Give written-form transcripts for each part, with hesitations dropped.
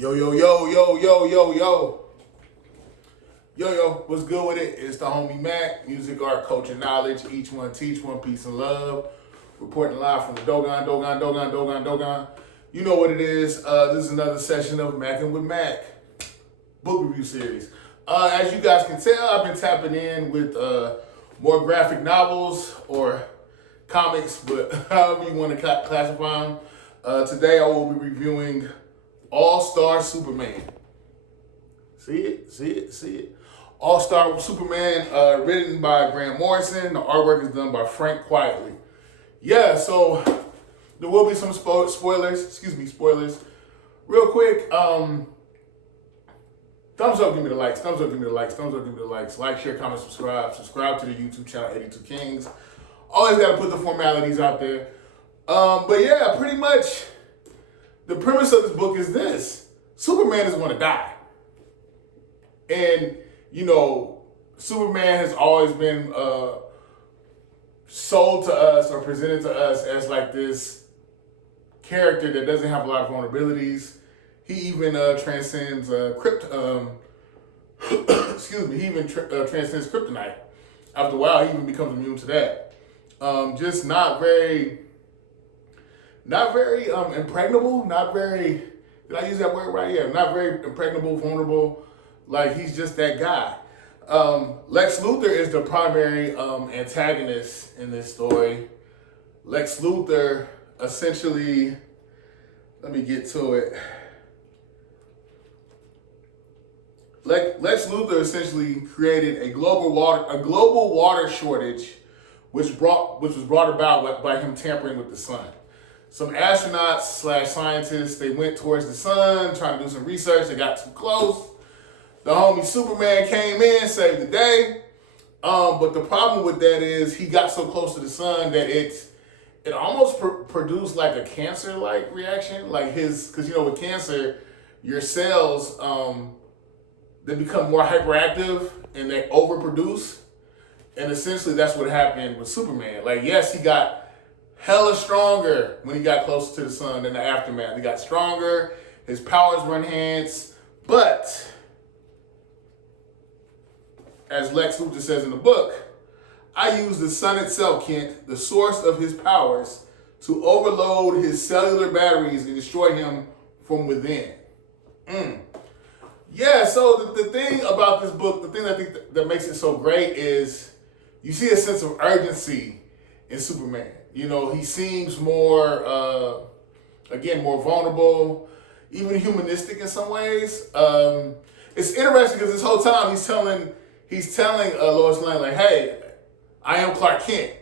Yo, yo, yo, yo, yo, yo, yo. Yo, yo, what's good with it? It's the homie Mac, music, art, culture, knowledge. Each one teach, one peace and love. Reporting live from the Dogon. You know what it is. This is another session of Mackin' with Mac book review series. As you guys can tell, I've been tapping in with more graphic novels or comics, but however you want to classify them. Today I will be reviewing All-Star Superman. See it. All-Star Superman, written by Grant Morrison. The artwork is done by Frank Quitely. Yeah, so there will be some spoilers. Real quick, thumbs up, give me the likes. Like, share, comment, subscribe to the YouTube channel 82 Kings. Always got to put the formalities out there. But yeah, pretty much the premise of this book is this. Superman is going to die. And, you know, Superman has always been sold to us or presented to us as like this character that doesn't have a lot of vulnerabilities. He even transcends transcends kryptonite. After a while, he even becomes immune to that. Just not very impregnable, did I use that word right? Yeah, not very impregnable, vulnerable. Like, he's just that guy. Lex Luthor is the primary antagonist in this story. Lex Luthor essentially, let me get to it. Lex Luthor essentially created a global water shortage, which was brought about by him tampering with the sun. Some astronauts / scientists, they went towards the sun trying to do some research. They got too close. The homie Superman came in, saved the day. But the problem with that is he got so close to the sun that it almost produced like a cancer-like reaction. Like because you know with cancer, your cells, they become more hyperactive and they overproduce. And essentially that's what happened with Superman. Like, yes, he got hella stronger when he got closer to the sun than the aftermath. He got stronger, his powers were enhanced, but as Lex Luthor says in the book, I use the sun itself, Kent, the source of his powers, to overload his cellular batteries and destroy him from within. Yeah, so the thing about this book, the thing I think that makes it so great is you see a sense of urgency in Superman. You know, he seems more vulnerable, even humanistic in some ways. It's interesting because this whole time he's telling Lois Lane, like, hey, I am Clark Kent.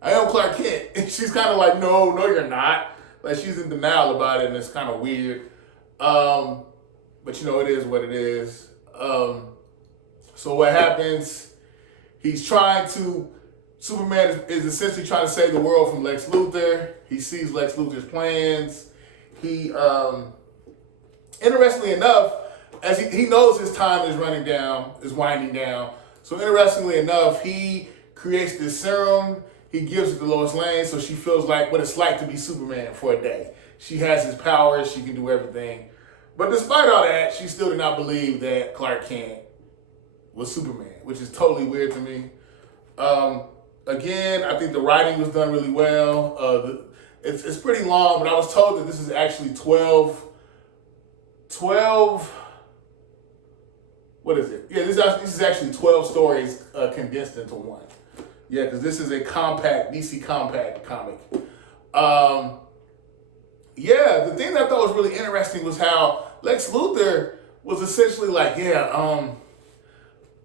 And she's kind of like, no, you're not. Like, she's in denial about it, and it's kind of weird. But, you know, it is what it is. So what happens, Superman is essentially trying to save the world from Lex Luthor. He sees Lex Luthor's plans. He, interestingly enough, as he knows his time is winding down. So interestingly enough, he creates this serum. He gives it to Lois Lane so she feels like what it's like to be Superman for a day. She has his powers. She can do everything. But despite all that, she still did not believe that Clark Kent was Superman, which is totally weird to me. Again, I think the writing was done really well. It's pretty long, but I was told that this is actually 12, what is it? Yeah, this is actually 12 stories condensed into one. Yeah, because this is a DC compact comic. Yeah, the thing that I thought was really interesting was how Lex Luthor was essentially like,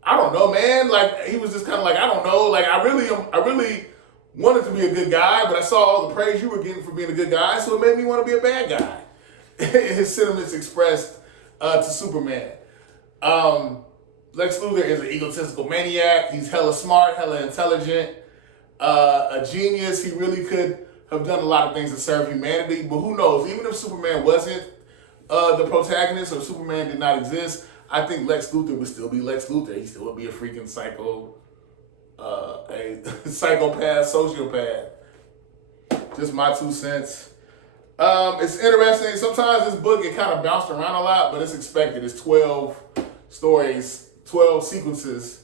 I don't know, man. Like, he was just kind of like, I don't know. Like, I really wanted to be a good guy, but I saw all the praise you were getting for being a good guy, so it made me want to be a bad guy. His sentiments expressed to Superman. Lex Luthor is an egotistical maniac. He's hella smart, hella intelligent, a genius. He really could have done a lot of things to serve humanity, but who knows? Even if Superman wasn't the protagonist or Superman did not exist, I think Lex Luthor would still be Lex Luthor. He still would be a freaking a psychopath, sociopath. Just my 2 cents. It's interesting. Sometimes this book, it kind of bounced around a lot, but it's expected. It's 12 stories, 12 sequences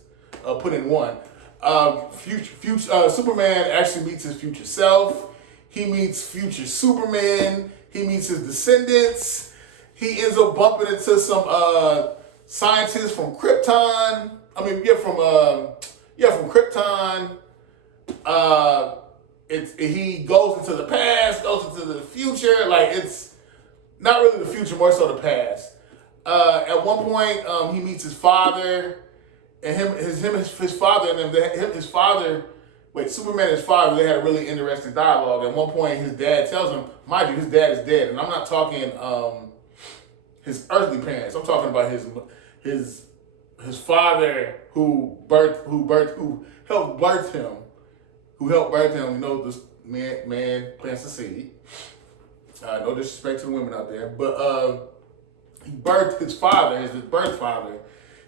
put in one. Superman actually meets his future self. He meets future Superman. He meets his descendants. He ends up bumping into some scientists from Krypton. From Krypton. He goes into the past, goes into the future. Like, it's not really the future, more so the past. At one point, he meets his father, and his father and Superman and his father, they had a really interesting dialogue. At one point, his dad tells him, mind you, his dad is dead, and I'm not talking his earthly parents. I'm talking about his father who helped birth him. You know, this man plants the seed. No disrespect to the women out there, but he birthed his father. His birth father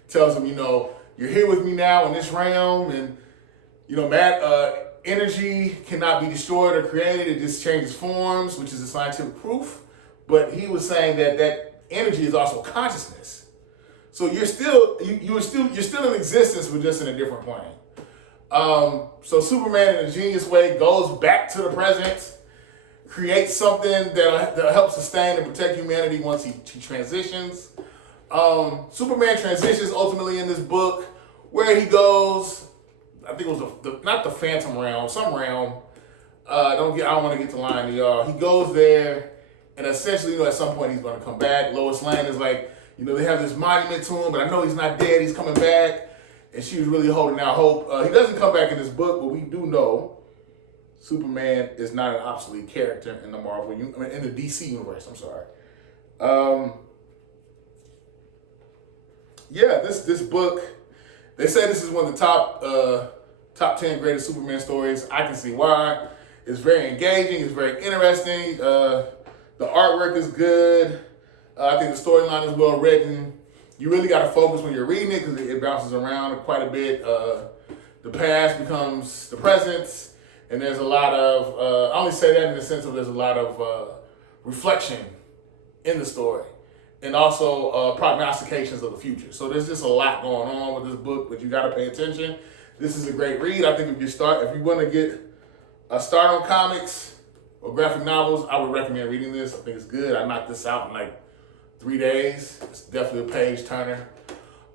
tells him, you know, you're here with me now in this realm, and you know, energy cannot be destroyed or created. It just changes forms, which is a scientific proof. But he was saying that energy is also consciousness. So you're still in existence, but just in a different plane. So Superman, in a genius way, goes back to the present, creates something that helps sustain and protect humanity once he transitions. Superman transitions ultimately in this book, where he goes, I think it was not the Phantom Realm, some realm. I don't want to get the line to y'all. He goes there, and essentially, you know, at some point he's going to come back. Lois Lane is like, you know, they have this monument to him, but I know he's not dead. He's coming back. And she was really holding out hope. He doesn't come back in this book, but we do know Superman is not an obsolete character in the in the DC universe. I'm sorry. This book, they say this is one of the top 10 greatest Superman stories. I can see why. It's very engaging. It's very interesting. The artwork is good. I think the storyline is well written. You really got to focus when you're reading it because it bounces around quite a bit. The past becomes the present, and there's a lot of, I only say that in the sense of there's a lot of reflection in the story, and also prognostications of the future. So there's just a lot going on with this book, but you got to pay attention. This is a greif read. I think if you want to get a start on comics or graphic novels, I would recommend reading this. I think it's good. I knocked this out in like 3 days. It's definitely a page turner.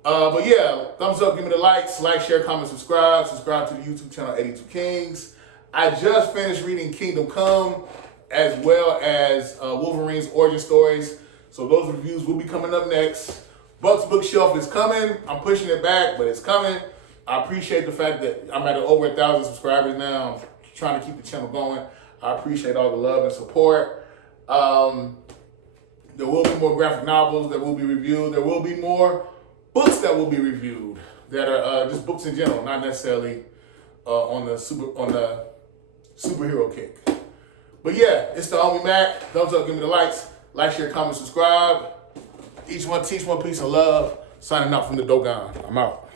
But yeah, thumbs up, give me the likes, like, share, comment, subscribe to the YouTube channel 82 Kings. I just finished reading Kingdom Come as well as Wolverine's origin stories. So those reviews will be coming up next. Buck's Bookshelf is coming. I'm pushing it back, but it's coming. I appreciate the fact that I'm at over 1,000 subscribers now. I'm trying to keep the channel going. I appreciate all the love and support. There will be more graphic novels that will be reviewed. There will be more books that will be reviewed that are just books in general, not necessarily on the superhero kick. But yeah, it's the homie Mac. Thumbs up, give me the likes. Like, share, comment, subscribe. Each one teach one piece of love. Signing out from the Dogon. I'm out.